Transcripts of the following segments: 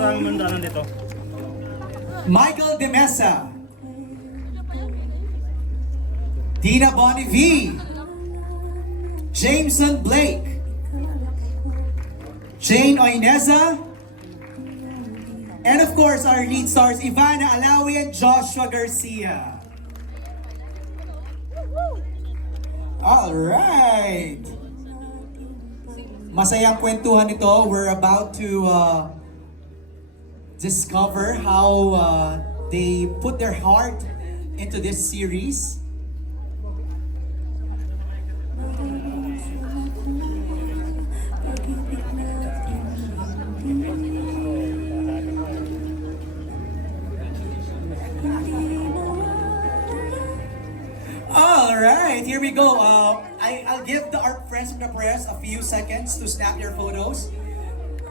maraming mandalan dito. Michael De Mesa, Dina Bonnie V, Jameson Blake, Jane Oineza, and of course our lead stars Ivana Alawi and Joshua Garcia. All right. Masayang kwentuhan ito. We're about to discover how they put their heart into this series. Alright, here we go. I'll give our friends from the press a few seconds to snap your photos.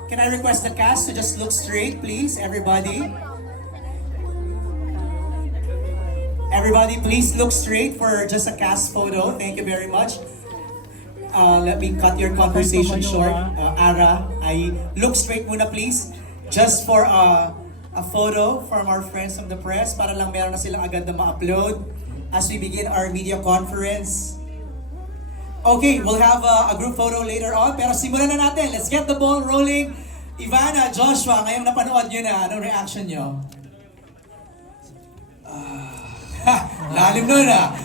Can I request the cast to just look straight, please, everybody? Everybody, please look straight for just a cast photo. Thank you very much. Let me cut your conversation short. Ara, look straight muna please. Just for a photo from our friends from the press para lang meron na silang agad na ma-upload as we begin our media conference. Okay, we'll have a group photo later on, pero simulan na natin. Let's get the ball rolling. Ivana, Joshua, ngayong napanood nyo na, anong reaction nyo? Lalim nun ah.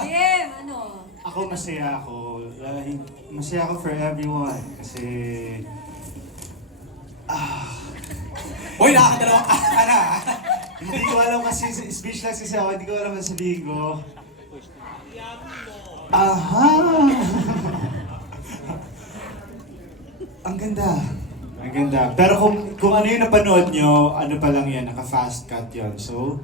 Lalim, ano? Ako masaya ako. Masaya ako for everyone. Kasi... Uy, nakakadalawa ka na. Hindi ko alam kasi, speechless kasi ako, hindi ko alam ang sabihin ko. Aha! Ang ganda. Ang ganda. Pero kung ano yung napanood nyo, ano pa lang yan, naka-fast cut yun. So,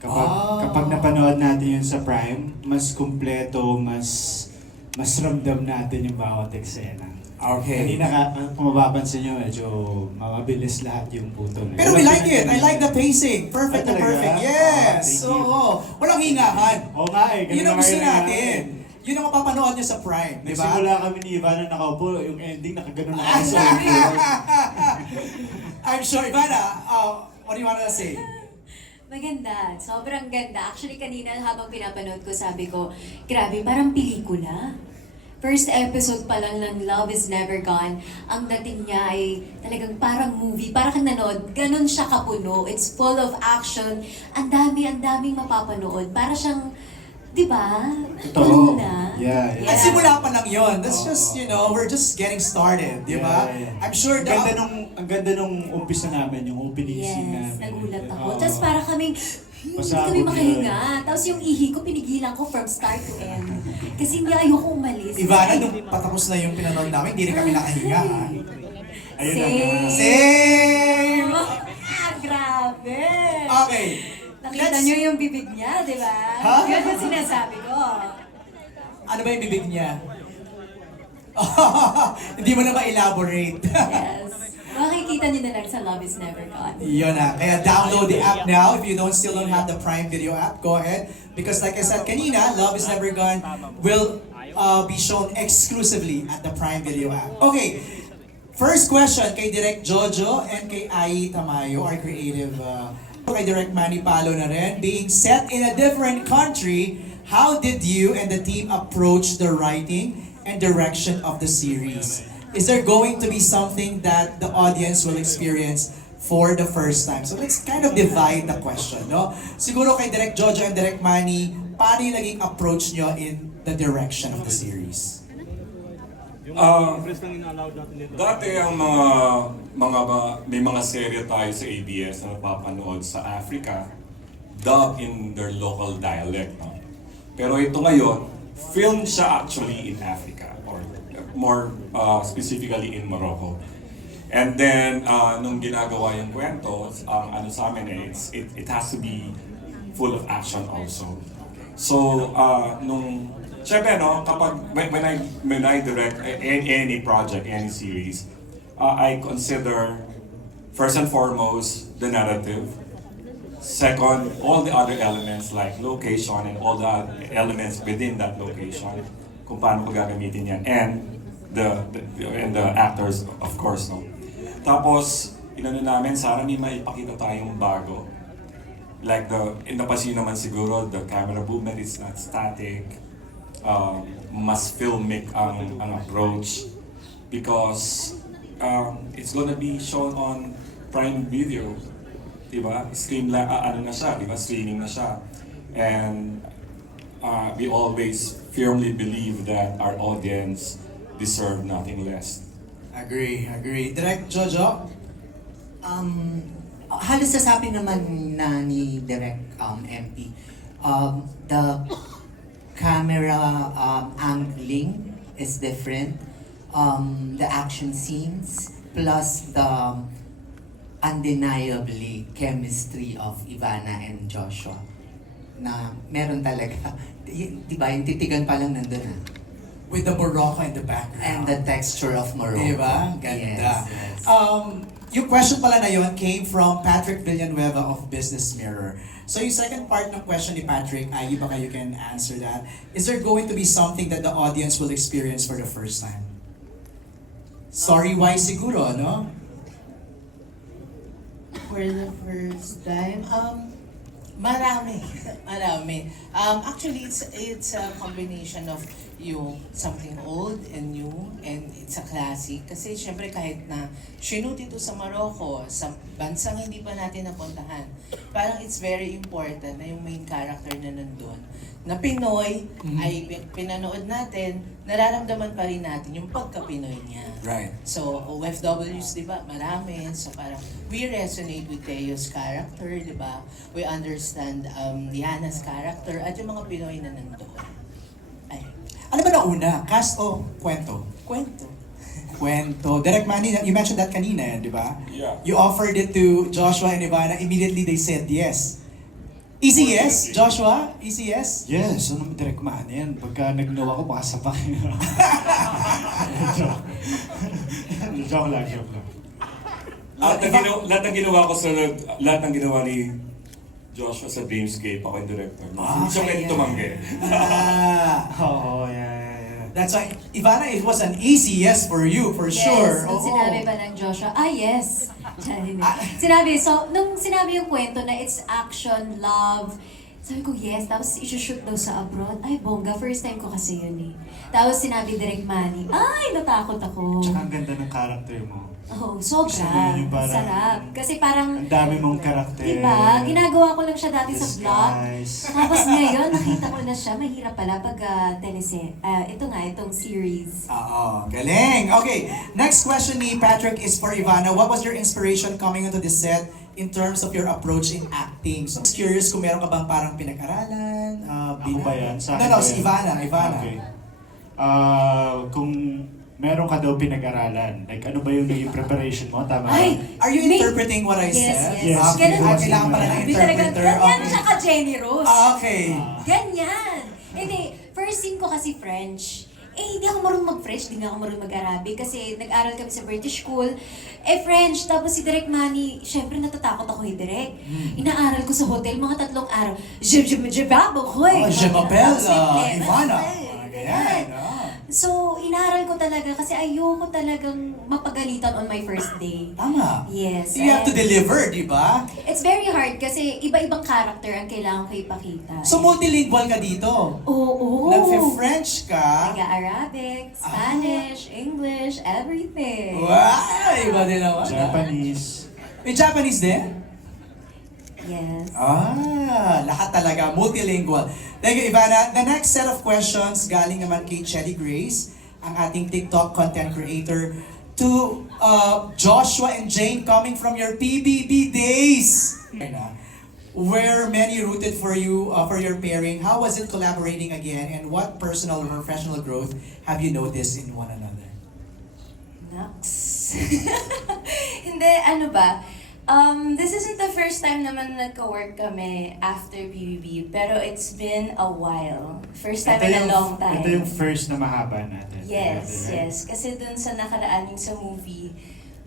kapag napanood natin yun sa Prime, mas kumpleto, mas ramdam natin yung bawat eksena. Okay. Kanina kung mapapansin nyo, medyo mabilis lahat yung puto. Pero we like it. I like the pacing. Perfect na perfect. Yes. Oo. Walang hingahan. Oo nga eh. Yun ang gusto natin. Yun ang mapapanood nyo sa Prime, di ba? Nagsimula kami ni Ivana nakaupo, yung ending nakaganon na kami sa I'm sure, Ivana, what do you want to say? Maganda. Sobrang ganda. Actually, kanina habang pinapanood ko, sabi ko, grabe, parang pelikula. First episode pa lang ng Love is Never Gone, ang dating niya ay talagang parang movie, parang kang nanood, ganun siya kapuno. It's full of action. Ang daming mapapanood. Para siyang, di ba? Totoo. Na. Yeah. At simula pa lang yun. That's just, we're just getting started, di ba? Yeah. I'm sure Ang ganda nung umpisa namin, yung opening scene Yes, namin. nagulat ako. Oo. Tapos para kaming, hindi kami makahinga. Tapos yung ihi ko, pinigilan ko from start to end. Kasi hindi ayoko umalis. Ivana, nung patapos na yung pinanood namin, hindi rin kami nakahinga. Ha? Ayun na. Same. Same! Grabe! Okay. Nakita niyo yung bibig niya, di ba? Ha? Yun yung sinasabi ko. Ano ba yung bibig niya? Hindi mo na ma-elaborate. Yes. Makikita niyo na lang sa Love is Never Gone. Yun na. Kaya download the app now. If you still don't have the Prime Video app, go ahead. Because like I said kanina, Love is Never Gone will be shown exclusively at the Prime Video app. Okay. First question kay Direk Jojo and kay Ai Tamayo, our creative. Kay Direk Manny Palo na rin. Being set in a different country, how did you and the team approach the writing and direction of the series? Is there going to be something that the audience will experience for the first time? So let's kind of divide the question, no? Siguro kay Direk Jojo and Direk Manny, paano yung naging approach nyo in the direction of the series? Dati ang may mga serye tayo sa ABS na napapanood sa Africa, dubbed in their local dialect. No? Pero ito ngayon, filmed siya actually in Africa, or more specifically in Morocco. And then, nung ginagawa yung kwento, ano sa amin it has to be full of action also. So, syempre, no, when I direct any project, any series, I consider first and foremost the narrative. Second, all the other elements like location and all the elements within that location, kung paano ko gagamitin yan, and the actors, of course, no. Tapos, inano namin, sana may maipakita tayong bago. Like napansin naman siguro, the camera movement is not static. Mas filmic ang approach. Because it's gonna be shown on Prime Video. Diba? Ano na siya, diba? Streaming na siya. And we always firmly believe that our audience deserve nothing less. Agree. Direct Jojo? Halos sasabi naman na ni Direct MP. The camera angling is different. The action scenes plus the undeniably chemistry of Ivana and Joshua na meron talaga. Di ba? Yung titigan pa lang nandun na. With the Morocco in the And background. the texture of Morocco. Diba? Ganda. Yes. Yung question pala na yun came from Patrick Villanueva of Business Mirror. So yung second part ng question ni Patrick, ay baka you can answer that. Is there going to be something that the audience will experience for the first time? Sorry, why siguro, no? For the first time, marami. Actually, it's a combination of yung something old and new, and it's a classic. Kasi syempre kahit na shoot ito sa Morocco, sa bansang hindi pa natin napuntahan, parang it's very important na yung main character na nandun, na Pinoy, ay pinanood natin, nararamdaman pa rin natin yung pagka-Pinoy niya. Right. So, OFWs, di ba, marami. So, parang we resonate with Teo's character, di ba? We understand Liana's character at yung mga Pinoy na nandun. Ay, Ano ba nauna? Cast o kwento? kwento. Kwento. Direct Manny, you mentioned that kanina, di ba? Yeah. You offered it to Joshua and Ivana. Immediately they said yes. Easy yes, Joshua? Easy yes? Yes, ano mo direct man yan? Pagka nag-no ako, baka sabay. Joke lang. Lahat ng ginawa ko lahat ng ginawa ni Joshua sa Dreamscape, ako yung director. Siya pwede tumanggi. Oo, yeah. That's why, Ivana, it was an easy yes for you, for sure. Yes, nung Oo. sinabi ba ng Joshua, yes. Sinabi, so, nung sinabi yung kwento na it's action, love, sabi ko yes, tapos isushoot daw sa abroad. Ay, bongga, first time ko kasi yun eh. Tapos sinabi Direk Manny, ay, natakot ako. Tsaka ang ganda ng character mo. Oo, sobra. Sabihin yung parang- Sarap. Kasi parang, Ang dami mong karakter. diba, ginagawa ko lang siya dati sa vlog. Disguise. Tapos ngayon, nakita ko na siya, mahirap pala pag itong series. Oo, galing. Okay, next question ni Patrick is for Ivana. What was your inspiration coming onto the set in terms of your approach in acting? So, I was curious kung meron ka bang parang pinag-aralan? Ako ba yan? Sa No, akin no, ba si yan? Ivana. Okay. Kung meron ka daw pinag-aralan, like ano ba yung naging preparation mo? Tama? Ay! Are you May- interpreting what I Yes, said? yes. Okay, Ganun. kailangan pala ng Hindi talaga, interpreter. ganyan Okay. siya ka Jenny Rose. Okay. Ganyan! Hindi, first scene ko kasi French. Hindi ako marunong mag-French, hindi nga ako marunong mag-Arabic kasi nag-aral kami sa British school. French, tapos si Direk Manny, syempre natatakot ako kay Direk. Inaaral ko sa hotel, mga 3 araw. Je m'appelle, Ivana. Ganyan. Ganyan. So, inaaral ko talaga kasi ayoko talagang mapagalitan on my first day. Tama. Yes. You have to and deliver, di ba? It's very hard kasi iba-ibang character ang kailangan ko ipakita. So multilingual ka dito. Oo. Nag-French ka. Taga-Arabic, Spanish, English, everything. Wow! Iba din naman. Japanese. May Japanese din? Yes. Lahat talaga, multilingual. Thank you, Ivana. The next set of questions galing naman kay Chelly Grace, ang ating TikTok content creator, to Joshua and Jane coming from your PBB days. Where many rooted for you, for your pairing. How was it collaborating again, and what personal or professional growth have you noticed in one another? Naks. Hindi, ano ba? This isn't the first time naman nagka-work kami after BBB, pero it's been a while. First time in a long time. Ito yung first na mahaba natin. Yes, Right? yes. Kasi dun sa nakaraan yung sa movie,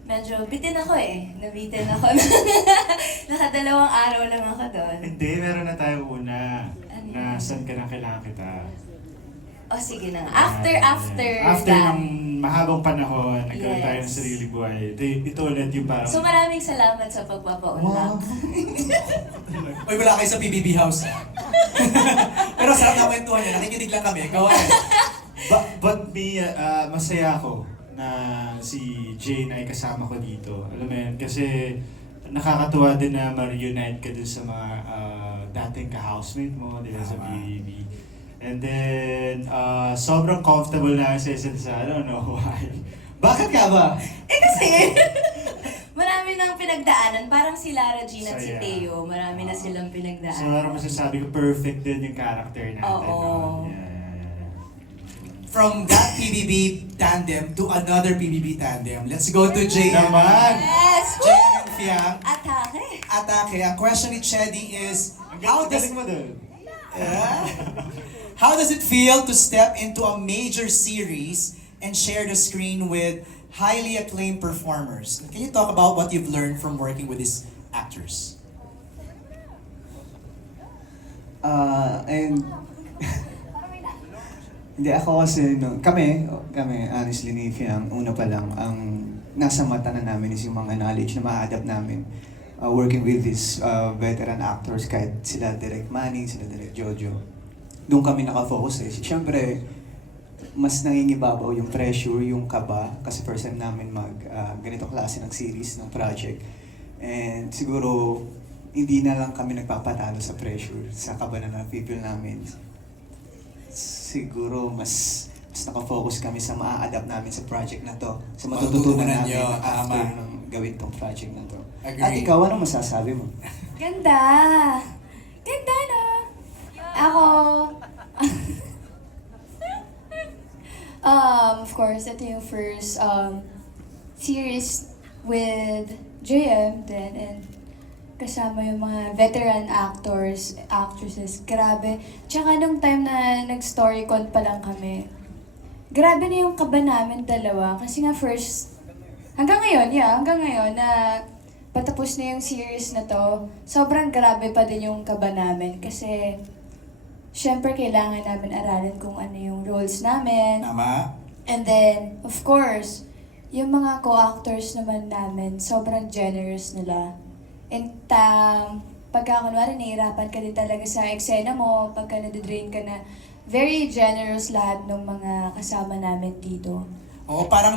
medyo bitin ako eh. Nabitin ako. Nakadalawang araw lang ako doon. Hindi, meron na tayo una. Ano Na saan ka na kailangan kita. Oh, sige na. After After that. ng mahabang panahon, nagkaroon tayo ng Yes. sarili buhay. Ito ulit yung parang... So maraming salamat sa pagpapaunlak. Uy, wala kayo sa PBB house. Pero sarap na kwentuhan niya. Nakikinig lang kami. Go ahead. But me, masaya ako na si Jane ay kasama ko dito. Alam mo yun, kasi nakakatuwa din na ma-reunite ka dun sa mga dating ka-housemate mo, di ba, sa Tama. BBB. And then, sobrang comfortable na sa isa't isa. I don't know why. Bakit ka ba? Eh kasi, marami nang pinagdaanan. Parang si Lara Jean at si Saya. Teo. Marami na silang So, pinagdaanan. ano masasabi ko, perfect din yung character natin. Oo. No? Yeah. From that PBB tandem to another PBB tandem. Let's go to JM. Naman! Yes! JM and Fiang. Atake! Atake. Ang question ni Chedi is, How how does mo dun? how does it feel to step into a major series and share the screen with highly acclaimed performers? Can you talk about what you've learned from working with these actors? And hindi ako kasi kami honestly ni Fiam, una pa lang ang nasa mata na namin is yung mga knowledge na ma-adapt namin working with these veteran actors kahit sila Direk Manny, sila Direk Jojo. Doon kami nakafocus eh. Siyempre, mas nangingibabaw yung pressure, yung kaba kasi first time namin mag ganito klase ng series, ng project. And siguro hindi na lang kami nagpapatalo sa pressure, sa kaba na na-feel namin. Siguro mas nakafocus kami sa maa-adapt namin sa project na to, sa matututunan Matututunan namin nyo, after tama. ng gawin tong project na to. Agree. At ikaw, ano masasabi mo? Ganda! Ganda no? Ako... of course, ito yung first series with JM then and kasama yung mga veteran actors, actresses. Grabe. Tsaka nung time na nag-storycon pa lang kami, grabe na yung kaba namin dalawa. Kasi nga first, hanggang ngayon na patapos na yung series na to, sobrang grabe pa din yung kaba namin. Kasi, syempre kailangan namin aralin kung ano yung roles namin. Tama? And then, of course, yung mga co-actors naman namin, sobrang generous nila. And pagka kunwari nahihirapan ka din talaga sa eksena mo, pagka nadidrain ka na, very generous lahat ng mga kasama namin dito. Oo, parang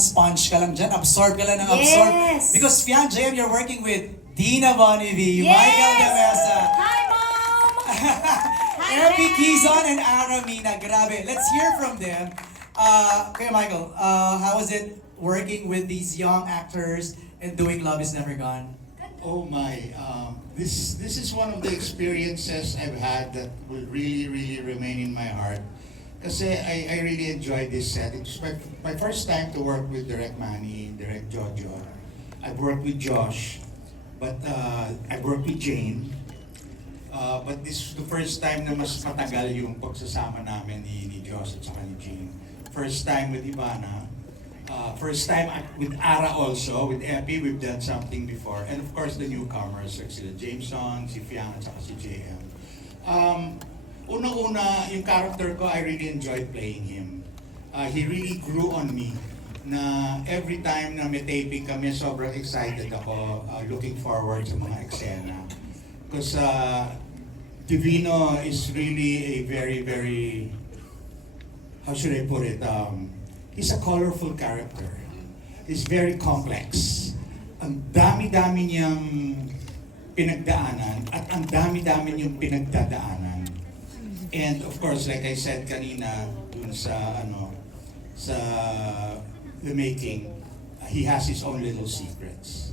sponge ka lang dyan. Absorb ka lang ng absorb. Yes! Because Fiang, JM, you're working with Dina Bonnevie, Yes! Michael De Mesa, Hi, Mom! Erpi Quizon, and Aramina. Grabe. Let's hear from them. Kuya Michael, how was it working with these young actors and doing Love Is Never Gone? Oh my, this is one of the experiences I've had that will really remain in my heart. Kasi I really enjoyed this set. It's my first time to work with Direk Manny, Direk Jojo. I've worked with Josh, but I've worked with Jane. But this is the first time na mas matagal yung pagsasama namin ni Josh at saka ni Jane. First time with Ivana. First time with Ara also, with Epi, we've done something before. And of course, the newcomers, like sila Jameson, si Fiang, at saka si JM. Unang-una, yung character ko, I really enjoyed playing him. He really grew on me na every time na may taping kami, sobrang excited ako, looking forward sa mga eksena. Because Divino is really a very, how should I put it? He's a colorful character. He's very complex. Ang dami-dami niyang pinagdaanan at ang dami-dami niyang pinagdadaanan. And of course, like I said kanina, dun sa the making, he has his own little secrets.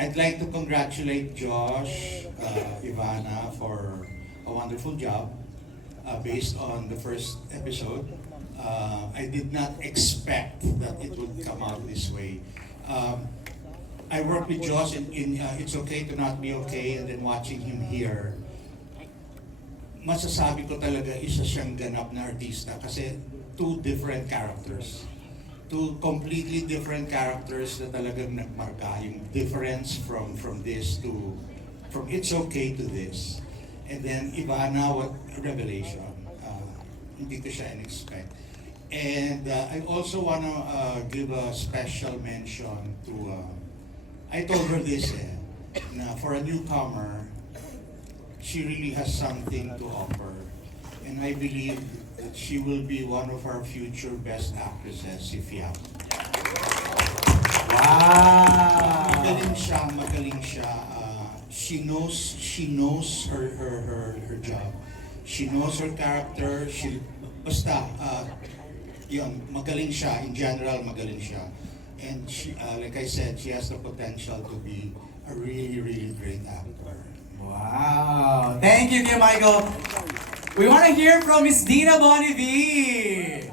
I'd like to congratulate Josh, Ivana for a wonderful job based on the first episode. I did not expect that it would come out this way. I worked with Josh in It's Okay to Not Be Okay, and then watching him here, masasabi ko talaga isa siyang ganap na artista kasi two different characters. Two completely different characters na talagang nagmarka yung difference from It's Okay to this. And then Ivana, what a revelation. hindi ko siya in-expect. And I also want to give a special mention to, I told her this, na for a newcomer, she really has something to offer. And I believe that she will be one of our future best actresses, si Fiam. Wow! Magaling siya, magaling siya. She knows her job. She knows her character. Basta, yun, magaling siya. In general, magaling siya. And she, like I said, she has the potential to be a really, really great actor. Wow! Thank you, Kuya Michael. We want to hear from Miss Dina Bonnevie.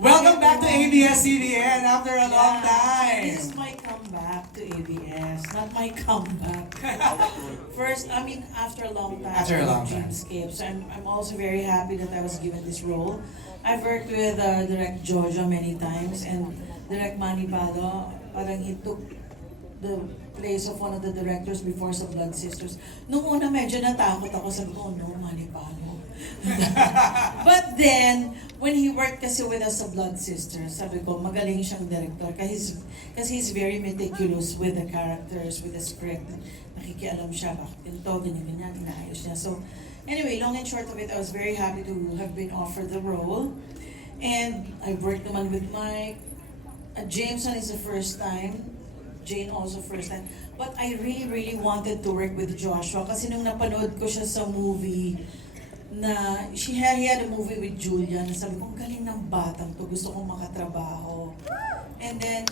Welcome back to ABS-CBN after a long This is time. my comeback to ABS, not my comeback. First, I mean, after a long time. After a long time. Dreamscape. So I'm also very happy that I was given this role. I've worked with Direct Jojo many times and Direct Manny Palo. Parang he took the place of one of the directors before sa Blood Sisters. Nung una medyo natakot ako, sabi ko, oh no, Manny Palo. But then, when he worked kasi with us sa Blood Sisters, sabi ko, magaling siyang director kasi he's very meticulous with the characters, with the script. Nakikialam siya, bakit ganito, ganyan, inaayos niya. So, anyway, long and short of it, I was very happy to have been offered the role. And I worked naman with Mike. Jameson is the first time. Jane also first time. But I really, really wanted to work with Joshua kasi nung napanood ko siya sa movie na he had a movie with Julia na sabi ko, ang galing ng batang to, gusto kong makatrabaho. And then,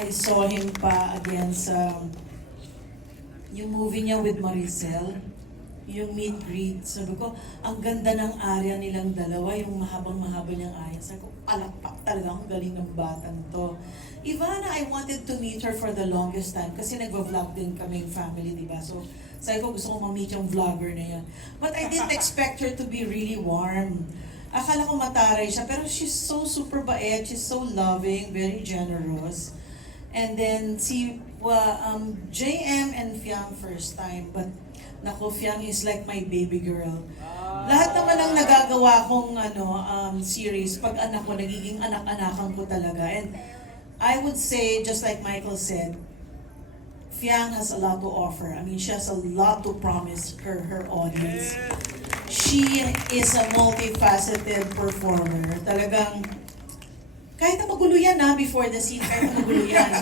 I saw him pa again sa yung movie niya with Maricel, yung meet greet. Sabi ko, ang ganda ng area nilang dalawa, yung mahabang-mahaba niyang area. Sabi ko, palakpak talaga, ang galing ng batang to. Ivana, I wanted to meet her for the longest time kasi nagva-vlog din kaming family, di ba? So, sabi ko, gusto ko ma-meet yung vlogger na yan. But I didn't expect her to be really warm. Akala ko mataray siya, pero she's so super bait, she's so loving, very generous. And then, JM and Fiang first time, but naku, Fiang is like my baby girl. Lahat naman ang nagagawa kong series, pag anak ko, nagiging anak-anakan ko talaga. And I would say, just like Michael said, Fiang has a lot to offer. I mean, she has a lot to promise her audience. She is a multifaceted performer. Talagang, kahit na magulo yan before the scene, kahit na magulo yan.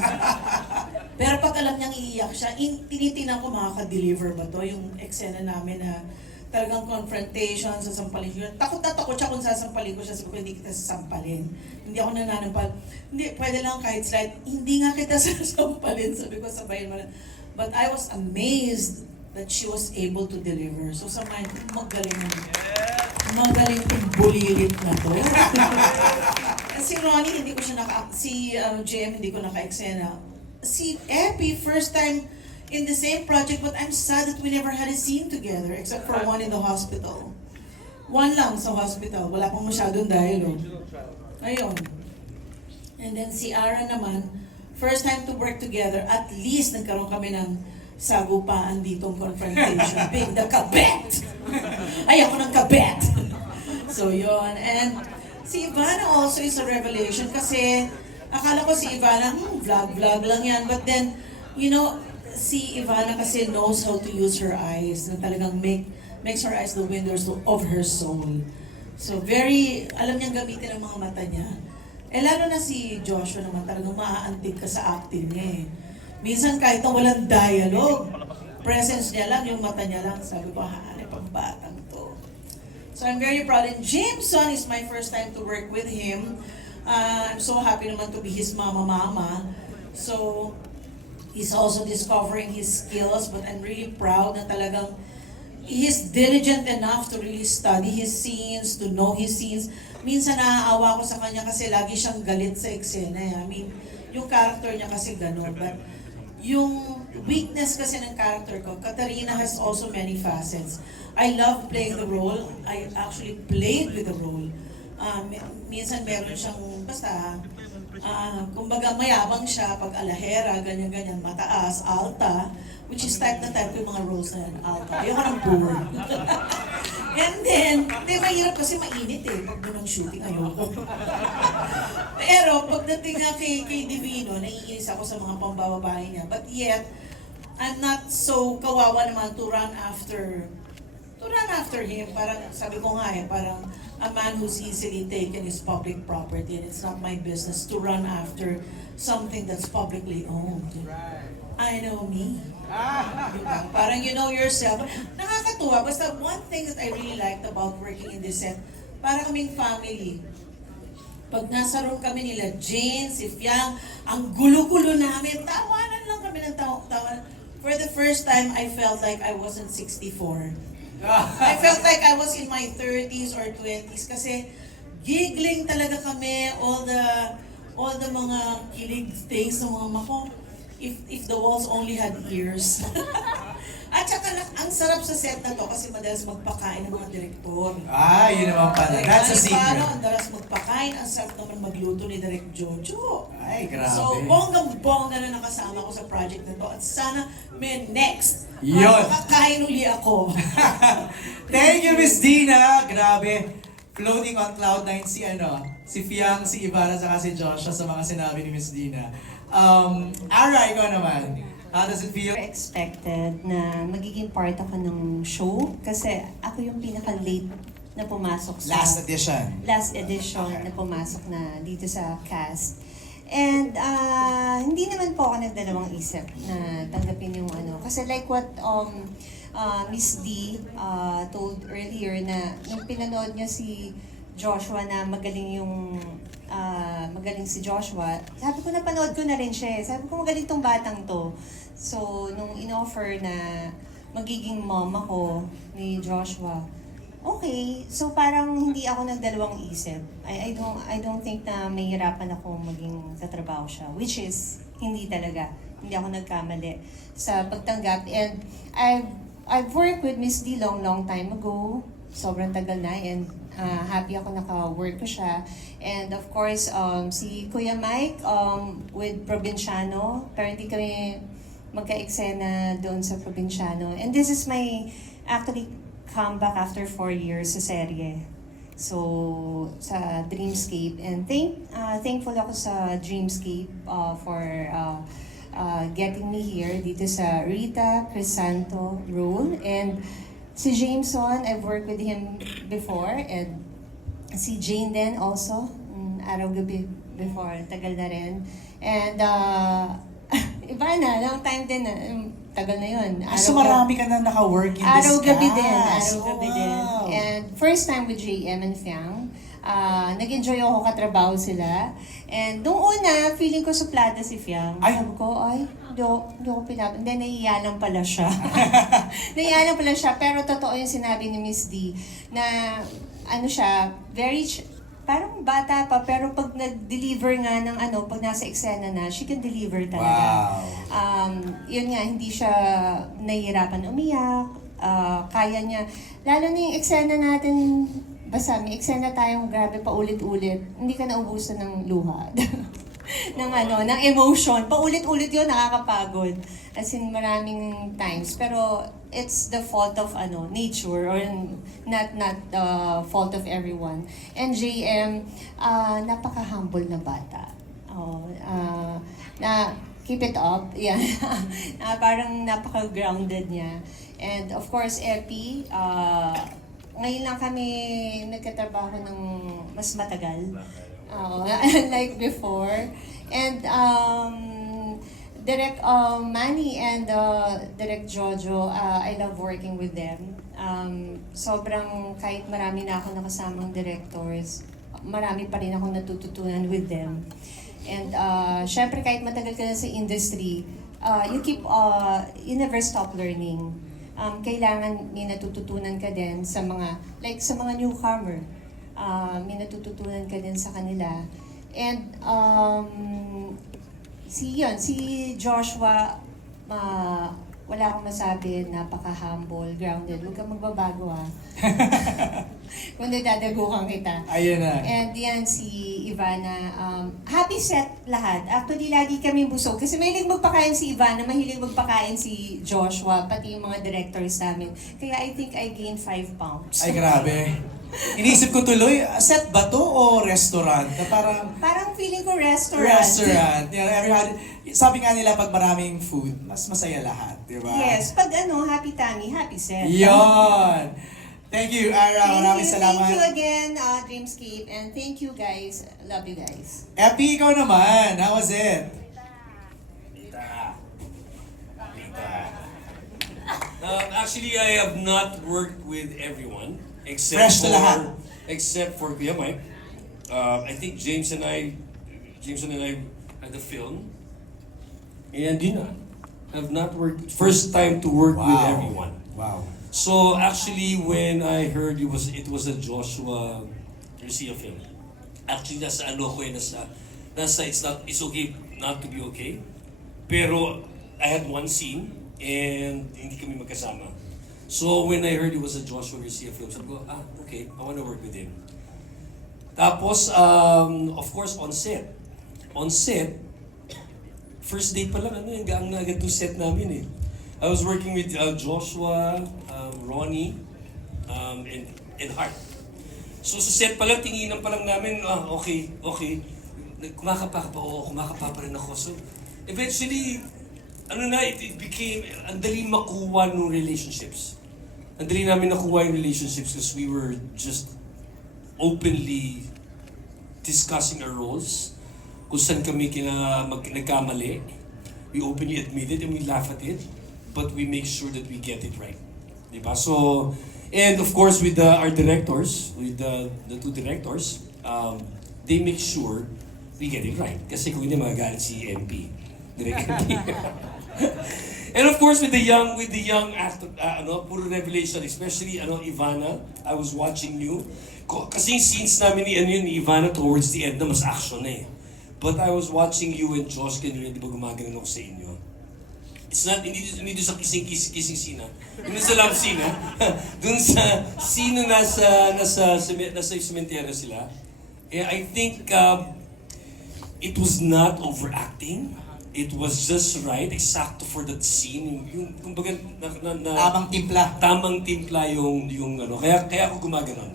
Pero pag alam niyang iiyak siya, tinitingnan ko makaka-deliver ba to? Yung eksena namin na talagang confrontation, sasampalin siya. Takot na takot siya kung sasampalin ko siya. Sabi ko, hindi kita sasampalin. Hindi ako nananampal. Hindi, pwede lang kahit slide. Hindi nga kita sasampalin. Sabi ko, sabayin mo na. But I was amazed that she was able to deliver. So sa mind, magaling kong bulilit na to. Si Ronnie, hindi ko siya JM, hindi ko naka-eksena. Si Epi, first time in the same project, but I'm sad that we never had a scene together, except for one in the hospital. One lang sa hospital, wala pang masyadong dialogue. Ayun. And then si Ara naman, first time to work together, at least nagkaroon kami ng sagupaan ditong confrontation. Being the kabet! Ayaw ko ng kabet! So yun, and si Ivana also is a revelation kasi akala ko si Ivana, vlog lang yan. But then, you know, si Ivana kasi knows how to use her eyes na talagang makes her eyes the windows of her soul. So alam niyang gamitin ang mga mata niya. Eh lalo na si Joshua naman talagang maaantig ka sa acting niya eh. Minsan kahit na walang dialogue, presence niya lang, yung mata niya lang, sabi ko, hanip ang batang to. So I'm very proud. And Jameson is my first time to work with him. I'm so happy naman to be his mama. So he's also discovering his skills, but I'm really proud na talagang he's diligent enough to really study his scenes, to know his scenes. Minsan naaawa ko sa kanya kasi lagi siyang galit sa eksena. I mean, yung character niya kasi gano'n. But yung weakness kasi ng character ko, Katarina has also many facets. I love playing the role. I actually played with the role. Minsan meron siyang, kumbaga mayabang siya pag alahera, ganyan-ganyan, mataas, alta, which is type na type yung mga roles na yan, alta. Ayoko ng poor. And then, hindi, mahirap kasi mainit eh. Pag doon ang shooting, ayoko. Pero pagdating nga kay Divino, naiinis ako sa mga pambababae niya. But yet, I'm not so kawawa naman to run after him. Parang, sabi ko nga parang a man who's easily taken is public property and it's not my business to run after something that's publicly owned. I know me. Diba? Parang you know yourself. Nakakatuwa. Basta one thing that I really liked about working in this set, para kaming family. Pag nasa room kami nila, Jane, si Fiang, ang gulo-gulo namin. Tawanan lang kami ng tawanan. For the first time, I felt like I wasn't 64. I felt like I was in my 30s or 20s kasi giggling talaga kami, all the mga kilig things ng mga mako. If the walls only had ears. At saka ang sarap sa set na to kasi madalas magpakain ng mga direktor. Ah, yun naman pala. That's a secret. Ang dalas magpakain, ang sarap naman magluto ni Direk Jojo. Ay, grabe. So, bonggang-bongga na nakasama ko sa project na to. At sana may next. Yun. Makakain uli ako. Thank you, Miss Dina. Grabe. Floating on cloud nine si Fiang, si Ivana, saka si Joshua sa mga sinabi ni Miss Dina. Ara, ikaw naman. How does it feel? Expected na magiging part ako ng show kasi ako yung pinaka-late na pumasok sa Last edition na pumasok na dito sa cast. And hindi naman po ako nagdalawang isip na tanggapin yung kasi like what Miss D told earlier na nung pinanood niya si Joshua na magaling si Joshua, sabi ko napanood ko na rin siya. Sabi ko magaling tong batang to. So, nung in-offer na magiging mom ako ni Joshua, okay. So, parang hindi ako nagdalawang isip. I don't think na mahirapan ako maging katrabaho siya. Which is, hindi talaga. Hindi ako nagkamali sa pagtanggap. And I've worked with Miss D long time ago. Sobrang tagal na. And happy ako naka-work ko siya. And of course, si Kuya Mike with Provinciano. Pero hindi kami magka-eksena doon sa Provinciano. And this is my actually comeback after 4 years sa serye. So, sa Dreamscape. And thankful ako sa Dreamscape for getting me here dito sa Rita Crisanto role. And si Jameson, I've worked with him before. And si Jane din also, araw-gabi before, tagal na rin. And Ivana, long time din na, tagal na yun. So marami ka na naka-work in this Araw-gabi din, cast. araw-gabi Oh, din. wow. And first time with JM and Fiang, nag-enjoy ako katrabaho sila. And nung una, feeling ko suplada si Fiang. Ay! Sabi ko, hindi ako pinap... Hindi, nahiya lang pala siya. Nahiya lang pala siya, pero totoo yung sinabi ni Miss D, na siya, very... Parang bata pa, pero pag nag-deliver nga ng pag nasa eksena na, she can deliver talaga. Wow. Yun nga, hindi siya nahihirapan umiyak, kaya niya. Lalo na yung eksena natin, basta may eksena tayong grabe pa ulit-ulit, hindi ka naubusan ng luha. ng emotion. Paulit-ulit yun, nakakapagod. As in, maraming times. Pero, it's the fault of nature or not the fault of everyone. And JM, napaka-humble na bata. Na keep it up. Yan. Parang napaka-grounded niya. And of course, Epi, ngayon lang kami nagkatrabaho ng mas matagal. Like before. And Direk Manny and Direk Jojo, I love working with them. Sobrang kahit marami na ako nakasamang directors, marami pa rin ako natututunan with them. And syempre kahit matagal ka na sa industry, you never stop learning. Kailangan may natututunan ka din sa mga newcomer. May natututunan ka din sa kanila. And si Joshua, wala akong masabi, napaka-humble, grounded. Huwag kang magbabago Kung dadagukan kita. Ayun na. And yan si Ivana. Happy set lahat. Actually, lagi kami busog. Kasi mahilig magpakain si Ivana, mahilig magpakain si Joshua, pati yung mga directors namin. Kaya I think I gained 5 pounds. Ay, grabe. Inisip ko tuloy, set ba to o restaurant? Na Parang feeling ko restaurant. restaurant. Sabi nga nila, pag maraming food, mas masaya lahat, di ba? Yes, pag happy tummy, happy set. Yon! Thank you, Ira. Maraming salamat. Thank you again, Dreamscape. And thank you guys. Love you guys. Epi, ikaw naman. How was it? Actually, I have not worked with everyone except Fresh to lahat. Kuya Mike. I think James and I had the film, and Dina have not worked. First time to work with everyone. Wow. So actually, when I heard it was a Joshua Garcia film. Actually, nasa it's okay not to be okay. Pero I had one scene and hindi kami magkasama. So when I heard it was a Joshua Garcia film, sabi ko, okay, I want to work with him. Tapos, of course, on set, first day pa lang, gang na agad 2 set namin eh. I was working with Joshua, Ronnie, and Hart. So sa set pa lang, tinginan pa lang namin, okay. Kumakapa pa rin ako. So eventually, it became, ang dali makuha ng relationships. Ang dali namin nakuha yung relationships because we were just openly discussing our roles. Kung saan kami nagkamali. We openly admit it and we laugh at it. But we make sure that we get it right. Diba? So, and of course with our directors, with the 2 directors, they make sure we get it right. Kasi kung hindi magagalit si MP. Direct MP. And of course with the young actor, puro revelation, especially Ivana. I was watching you. Kasi yung scenes namin ni Ivana towards the end na mas action na eh. But I was watching you and Josh kanina, di ba gumagano ako sa inyo? It's not, hindi sa kissing scene ha. Hindi sa love scene ha. Dun sa scene na nasa cemetery sila. I think it was not overacting. It was just right, exacto for that scene. Yung kumbaga tamang timpla yung kaya ako gumaganon.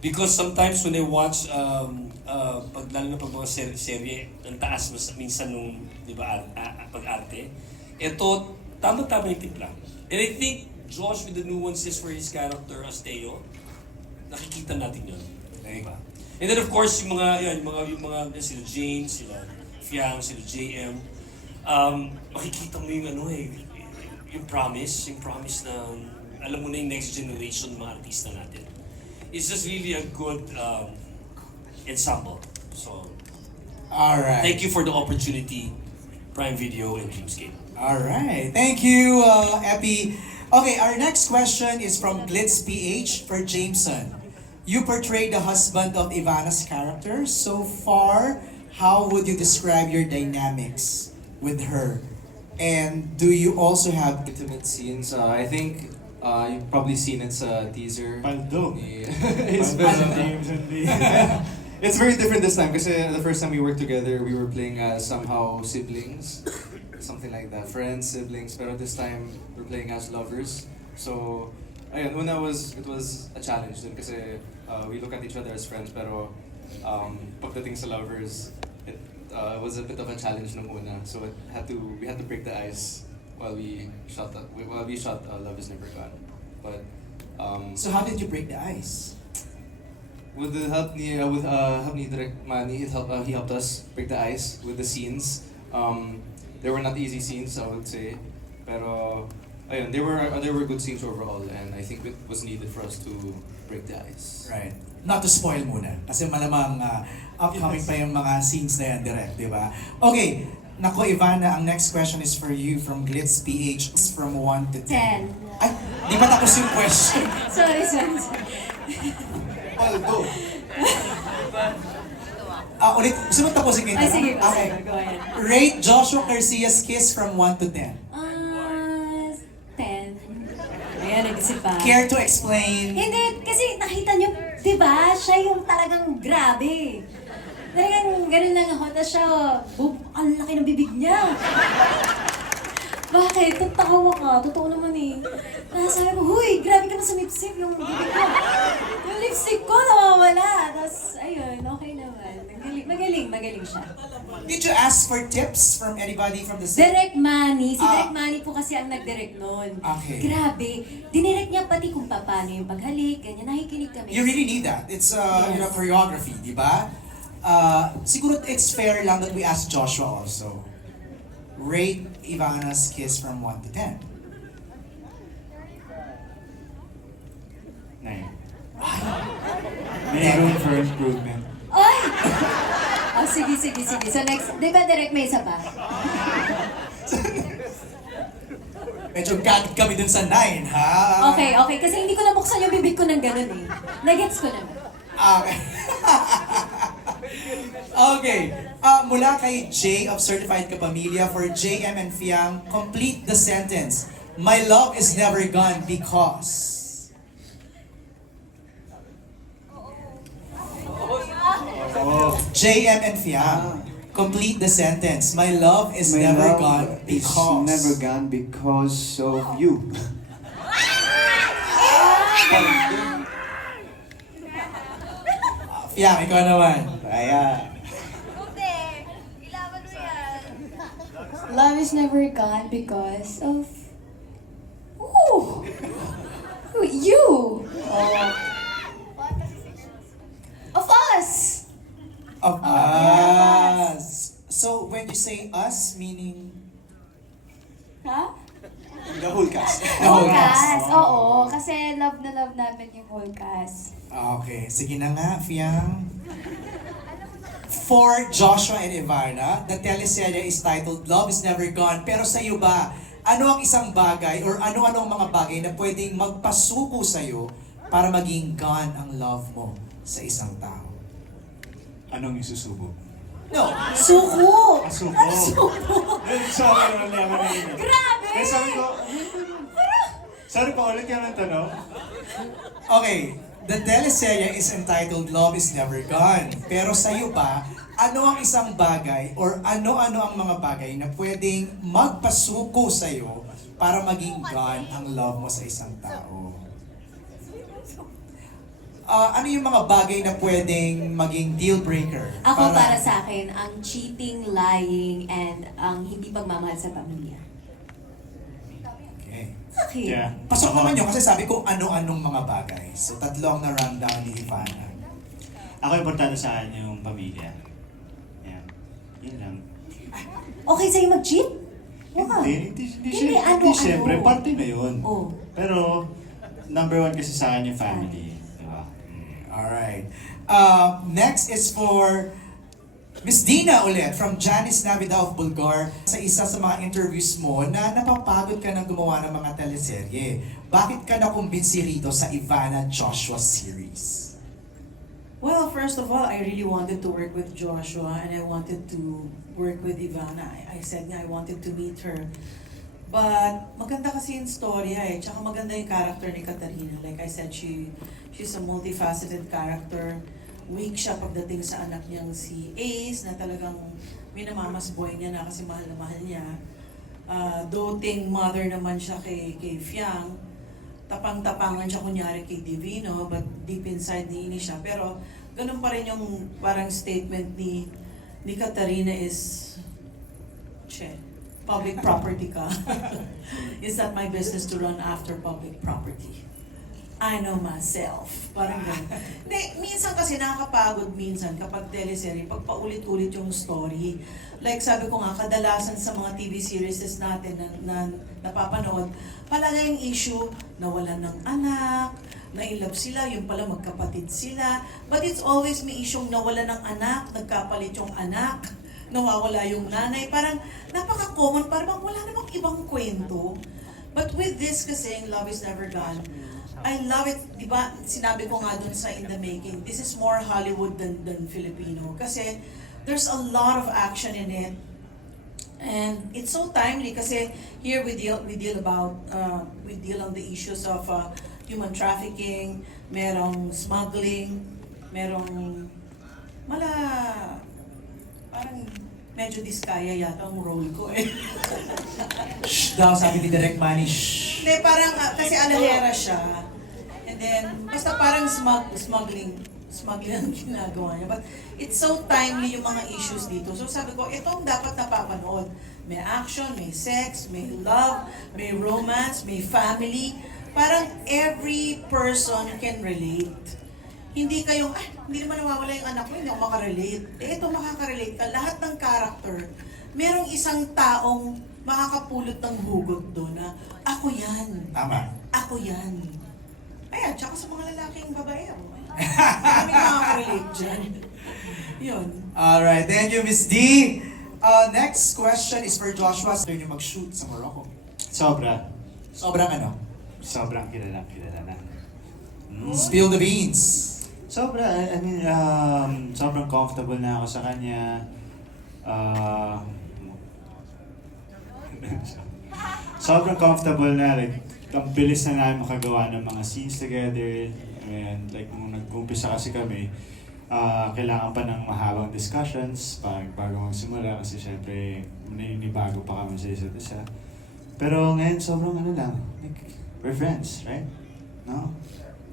Because sometimes when I watch lalo na pag mga serye, ang taas minsan nung, di ba, pag-arte. Ito, tama-tama yung timpla. And I think Josh with the nuances for his character as Teo, nakikita natin yun. Diba? And then of course, yung mga sila Jane, sila Fiang, sila JM, makikita mo yung promise na alam mo na yung next generation mga artista natin. It's just really a good ensemble. So, alright. Thank you for the opportunity, Prime Video and Dreamscape. Alright. Thank you, Epi. Okay, our next question is from Glitz PH for Jameson. You portrayed the husband of Ivana's character. So far, how would you describe your dynamics with her? And do you also have intimate scenes? I think you've probably seen it sa teaser. Paldo. It's very different this time kasi the first time we worked together, we were playing as somehow siblings. Something like that. Friends, siblings. Pero this time, we're playing as lovers. So, ayun, it was a challenge din kasi we look at each other as friends pero pagdating sa lovers, it was a bit of a challenge nung una. So we had to break the ice while we shot Love Is Never Gone. But so how did you break the ice? with the help ni Direct Manny, he helped us break the ice with the scenes. They were not easy scenes, I would say, pero ayun, they were good scenes overall, and I think it was needed for us to break the ice. Right. Not to spoil muna, kasi malamang upcoming pa yung mga scenes na yan direct, di ba? Okay, nako Ivana, ang next question is for you from Glitz PH. It's from 1 to 10. 10. Ay, di ba tapos yung question? Sorry. Paldo. Ulit, gusto mo tapusin kayo? Sige. Okay. Go ahead. Rate Joshua Garcia's kiss from 1 to 10. 10. Ayan, nag-isip pa. Care to explain? Hindi, kasi nakita nyo, di ba? Siya yung talagang grabe. Talagang ganun lang ako. Tapos siya, ang laki ng bibig niya. Bakit? Tatawa ka. Totoo naman eh. Tapos sabi ko, huy, grabe ka na sumipsip yung bibig ko. Yung lipstick ko nawawala. Tapos, ayun, okay naman. Magaling siya. Did you ask for tips from anybody from the set? Direct Manny. Si Ah. Direct Manny po kasi ang nag-direct nun. Okay. Grabe. Dinirect niya pati kung paano yung paghalik, ganyan. Nakikinig kami. You really need that. It's you know, Yes. choreography, di ba? Siguro it's fair lang that we ask Joshua also. Rate Ivana's kiss from 1 to 10. 9. May room for improvement. Ay! Oh, sige. So next, di ba direct may isa pa? Medyo gagged kami dun sa 9, ha? Okay. Kasi hindi ko nabuksan yung bibig ko ng ganun eh. Nagets ko naman. Okay. Okay. Mula kay J of Certified Kapamilya for JM and Fiang, complete the sentence. My love is never gone because... JM and Fiang, complete the sentence. My love is My never love gone is because... never gone because of you. Fiang, ikaw naman. Kaya, Love is never gone because of... Ooh! You! Of us! Of us. So when you say us, meaning... Ha? the whole cast. The whole cast. Oo. Kasi love na love namin yung whole cast. Okay, sige na nga, Fiang. For Joshua and Ivana, the teleserye is titled Love is Never Gone. Pero sa iyo ba, ano ang isang bagay or ano-ano ang mga bagay na pwedeng magpasuko sa iyo para maging gone ang love mo sa isang tao? Anong isusubo? No. Suko! Asubo. Ano suko? Sorry, naman na yun. Grabe! Eh, sorry pa ulit yan ang tanong. Okay, the teleserye is entitled Love is Never Gone. Pero sa iyo ba, ano ang isang bagay or ano-ano ang mga bagay na pwedeng magpasuko sa iyo para maging gone ang love mo sa isang tao? Ano yung mga bagay na pwedeng maging deal breaker? Ako para sa akin, ang cheating, lying, and ang hindi pagmamahal sa pamilya. Okay. Okay. Yeah. Pasok naman yun kasi sabi ko ano-anong mga bagay. So tatlo ang na-rundown ni Ivana. Ako importante sa akin yung pamilya. Yan. Yun lang. Okay sa'yo mag-cheat? Wow. Hindi, ano. syempre, parte na yun. Oh. Pero, number one kasi sa akin yung family. Diba? Alright. Next is for Miss Dina ulit from Janice Navida of Bulgar. Sa isa sa mga interviews mo na napapagod ka ng gumawa ng mga teleserye. Bakit ka nakumbinsi rito sa Ivana Joshua series? Well, first of all, I really wanted to work with Joshua and I wanted to work with Ivana. I said nga I wanted to meet her. But maganda kasi yung storya eh. Tsaka maganda yung character ni Katarina. Like I said, she's a multifaceted character. Weak siya pagdating sa anak niyang si Ace na talagang minamamasboy niya na kasi mahal na mahal niya. Doting mother naman siya kay Fiang. Tapang-tapangan siya kunyari kay Divino, but deep inside niinis siya. Pero ganun pa rin yung parang statement ni Katarina is, public property ka. It's not my business to run after public property. I know myself. Parang ganun. Hindi, minsan kasi nakakapagod minsan kapag teleserye, pag paulit-ulit yung story. Like sabi ko nga, kadalasan sa mga TV series natin na napapanood, palagi yung issue, nawalan ng anak, nailab sila, yung pala magkapatid sila. But it's always may issue nawalan ng anak, nagkapalit yung anak, nawawala yung nanay. Parang napaka-common, parang wala namang ibang kwento. But with this kasi, Love is Never Gone, I love it, di ba, sinabi ko nga dun sa In the Making, this is more Hollywood than Filipino. Kasi there's a lot of action in it. And it's so timely kasi here we deal on the issues of human trafficking, merong smuggling, merong parang medyo diskaya yata ang role ko eh. Shh daw, sabi ni Direk Manny, shh. Hindi, parang kasi alahera siya. And then, basta parang smuggling ang ginagawa niya. But it's so timely yung mga issues dito. So sabi ko, ito ang dapat napapanood. May action, may sex, may love, may romance, may family. Parang every person can relate. Hindi kayong, hindi naman nawawala yung anak ko, hindi ako makarelate. Ito makaka-relate ka. Lahat ng character, merong isang taong makakapulot ng hugot doon na, ako yan. Tama. Ako yan. Ayan, tsaka sa mga lalaking babae. Kami makaka-relate dyan. Yun. Alright, thank you, Miss D. Next question is for Joshua. Saan niyo mag-shoot sa Morocco? Sobra. Sobrang ano? Sobrang kilala na. Spill the beans. Sobra, I mean, sobrang comfortable na ako sa kanya. Sobrang comfortable na, like, ang bilis na namin makagawa ng mga scenes together. And like, nung nag-umpisa kasi kami, kailangan pa ng mahabang discussions bago magsimula kasi syempre, naninibago pa kami sa isa't isa. Pero ngayon, sobrang ano lang, like, we're friends, right? No?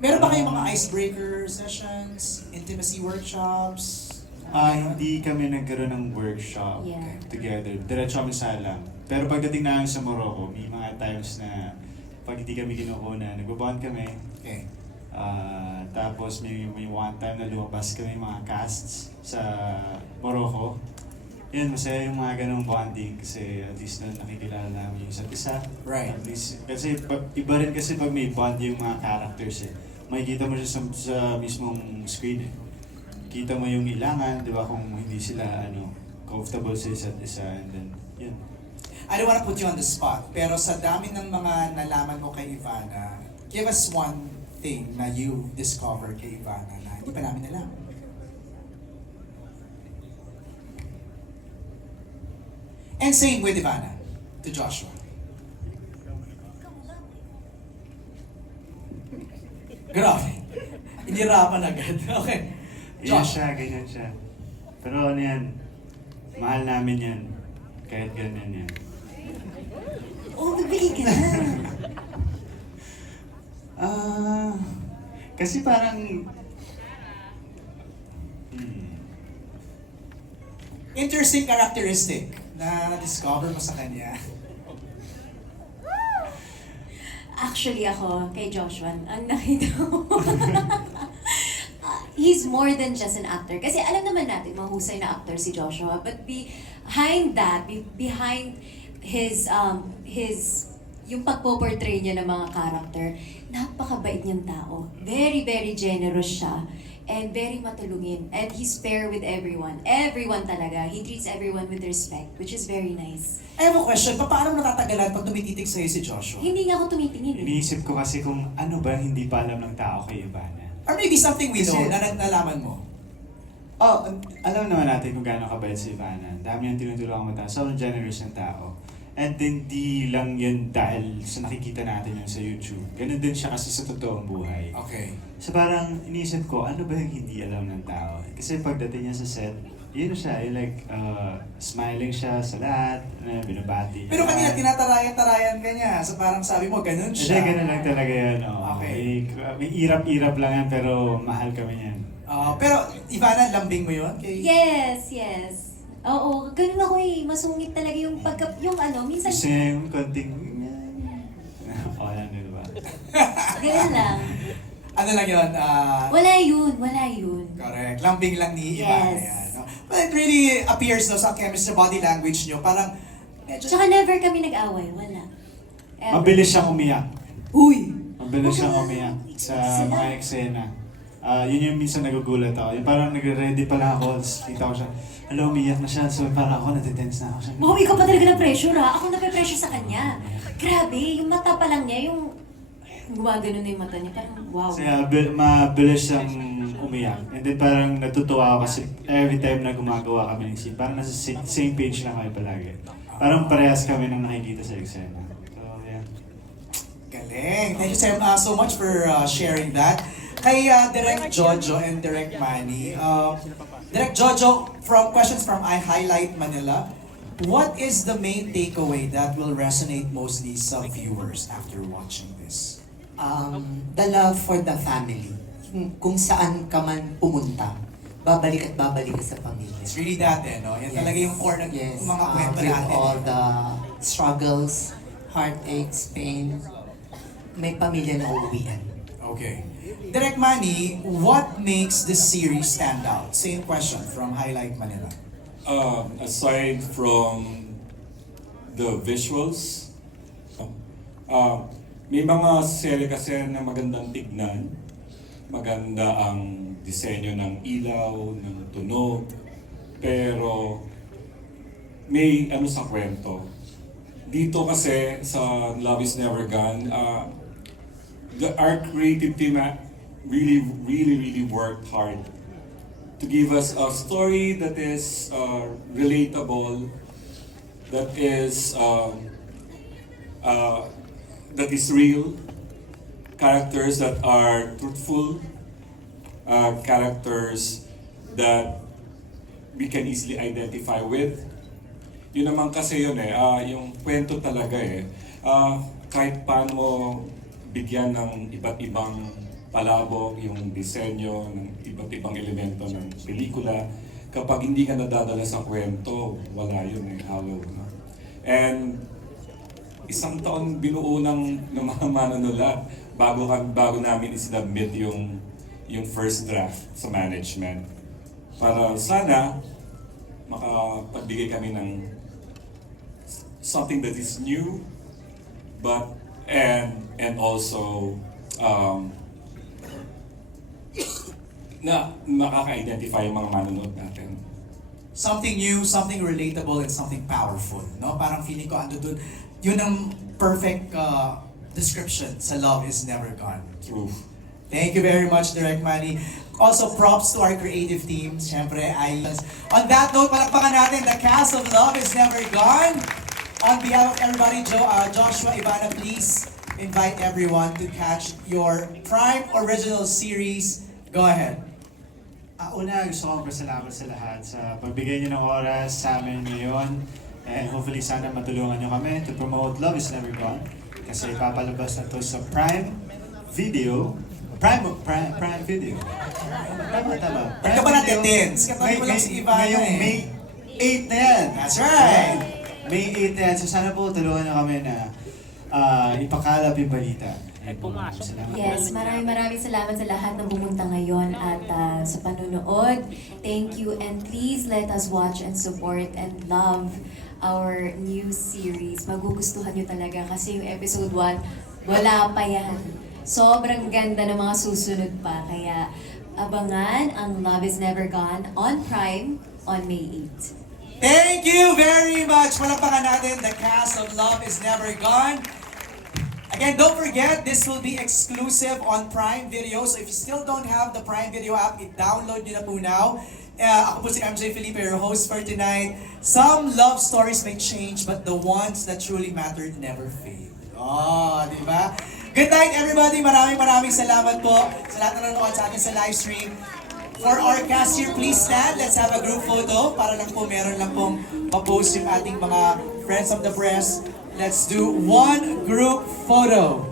Meron ba kayong mga icebreaker sessions, intimacy workshops? Hindi kami nagkaroon ng workshop Yeah. together. Diretso kami sa alam. Pero pagdating namin sa Morocco, may mga times na pag hindi kami kinukuna, nagbabond kami. Okay. Tapos may one time na lumabas kami mga casts sa Morocco. Yun, masaya yung mga ganong bonding kasi at least na nakikilala namin yung isa't isa. Right. At least, kasi iba rin kasi pag may bond yung mga characters eh. Makikita mo siya sa mismong screen eh. Kita mo yung ilangan, di ba, kung hindi sila comfortable sa isa't isa and then, yun. I don't wanna put you on the spot, pero sa dami ng mga nalaman mo kay Ivana, give us one thing na you discovered kay Ivana na hindi pa namin alam. And same with Ivana, to Joshua. Grabe. Inirapan agad. Okay. Ganyan siya. Pero ano yan, mahal namin yan. Kahit ganyan yan. Oh, bibigay ka na. Kasi parang... Interesting characteristic na na-discover mo sa kanya. Actually ako, kay Joshua, ang nakita ko, he's more than just an actor. Kasi alam naman natin, mahusay na actor si Joshua. But behind that, behind his yung pagpo-portray niya ng mga character, napakabait niyang tao. Very, very generous siya. And very matulungin. And he's fair with everyone. Everyone talaga. He treats everyone with respect, which is very nice. I have a question, paano mo natatagalan pag tumititig sa'yo si Joshua? Hindi nga ako tumitingin eh. Iniisip ko kasi kung ano ba hindi pa alam ng tao kay Ivana. Or maybe something we know Kasi- na nalaman mo. Alam naman natin kung gaano kabait si Ivana. Dami ang tinutulungan mo tao. Sobrang generous ng tao. And hindi lang yun dahil sa nakikita natin yun sa YouTube. Ganun din siya kasi sa totoong buhay. Okay. So parang iniisip ko, ano ba yung hindi alam ng tao? Kasi pagdating niya sa set, yun siya, like, smiling siya sa lahat, binabati niya. Pero kanina tinatarayan-tarayan ka niya. So parang sabi mo, ganun Hindi, siya. ganun lang talaga yan. Okay. May irap-irap lang yan, pero mahal kami yan. Pero Ivana, lambing mo yun? Yes. Oo, ganun ako eh. Masungit talaga yung minsan... Gusto niya yung konting... yan, di ba? Ganun lang. Ano lang yun? Wala yun. Correct. Lambing lang ni Ivana Yes. yan. No? But it really appears no, sa chemistry, body language nyo, parang medyo... Tsaka never kami nag-away, wala. Ever. Mabilis siyang umiyak. Uy! Mabilis siyang umiyak sa mga eksena. Yun yung minsan nagugulat ako. Yung parang nag-ready pa lang ako, tapos kita ko siya, umiyak na siya. So parang ako natitense na ako siya. Mami, ikaw pa talaga ng pressure ha. Ako nape-pressure sa kanya. Grabe, yung mata pa lang niya, yung gumagano na yung mata niya. Parang wow. Kasi mabilis siyang umiyak. And then parang natutuwa ako kasi every time na gumagawa kami ng scene, parang nasa same page lang kami palagi. Parang parehas kami nang nakikita sa eksena. So yeah. Galing. Thank you so much for sharing that. Kay Direk Jojo and Direk Manny, Direct Jojo, from questions from I Highlight Manila, what is the main takeaway that will resonate mostly sa viewers after watching this? The love for the family. Kung saan ka man pumunta, babalik at babalik ka sa pamilya. It's really that no? Yan talaga yung core ng Yes, mga kwento with natin. all the struggles, heartaches, pain, may pamilya na uuwian. Okay. Direct Manny, what makes this series stand out? Same question from Highlight Manila. Aside from the visuals, may mga serye kasi na magandang tignan. Maganda ang disenyo ng ilaw, ng tunog, pero may ano sa kwento. Dito kasi sa Love is Never Gone, our creative team really worked hard to give us a story that is relatable, that is real, characters that are truthful, characters that we can easily identify with. Yun naman kasi yun yung kwento talaga kahit paano mo bigyan ng iba't ibang palabok, yung disenyo, ng iba't ibang elemento ng pelikula, kapag hindi ka nadadala sa kwento, wala yun hollow. No? And isang taon binuo ng mga manunulat bago namin isinubmit yung first draft sa management. Para sana makapagbigay kami ng something that is new, but and also na makaka-identify yung mga manonood natin. Something new, something relatable, and something powerful. No? Parang feeling ko ando dun, yun ang perfect description sa Love is Never Gone. True. Thank you very much, Direct Manny. Also, props to our creative team. Siyempre, on that note, palakpakan natin the cast of Love is Never Gone. On behalf of everybody, Joshua, Ivana, please invite everyone to catch your Prime Original Series. Go ahead. Una, gusto kong pasalamat sa lahat sa pagbigay niyo ng oras sa amin ngayon. And hopefully sana matulungan niyo kami to promote Love is Never Gone. Kasi papalabas na to sa Prime Video. Prime Video. Tama. Ba't ka ba natitins? Katabi mo lang si Ivana Ngayong May 8 na yan. That's right. May 8 na yan. So sana po tulungan niyo kami na ipakalap yung balita. Salamat. Yes, maraming salamat sa lahat ng pumunta ngayon at sa panunood. Thank you and please let us watch and support and love our new series. Magugustuhan nyo talaga kasi yung episode 1, wala pa yan. Sobrang ganda ng mga susunod pa. Kaya abangan ang Love is Never Gone on Prime on May 8. Thank you very much. Palakpakan natin the cast of Love is Never Gone. Again, don't forget, this will be exclusive on Prime Video. So if you still don't have the Prime Video app, i-download nyo na po now. Ako po si MJ Felipe, your host for tonight. Some love stories may change, but the ones that truly mattered never fade. Oh, di ba? Good night, everybody. Maraming salamat po sa lahat na nanonood sa atin sa live stream. For our cast here, please stand. Let's have a group photo para lang po meron lang pong ma-post yung ating mga friends of the press. Let's do one group photo.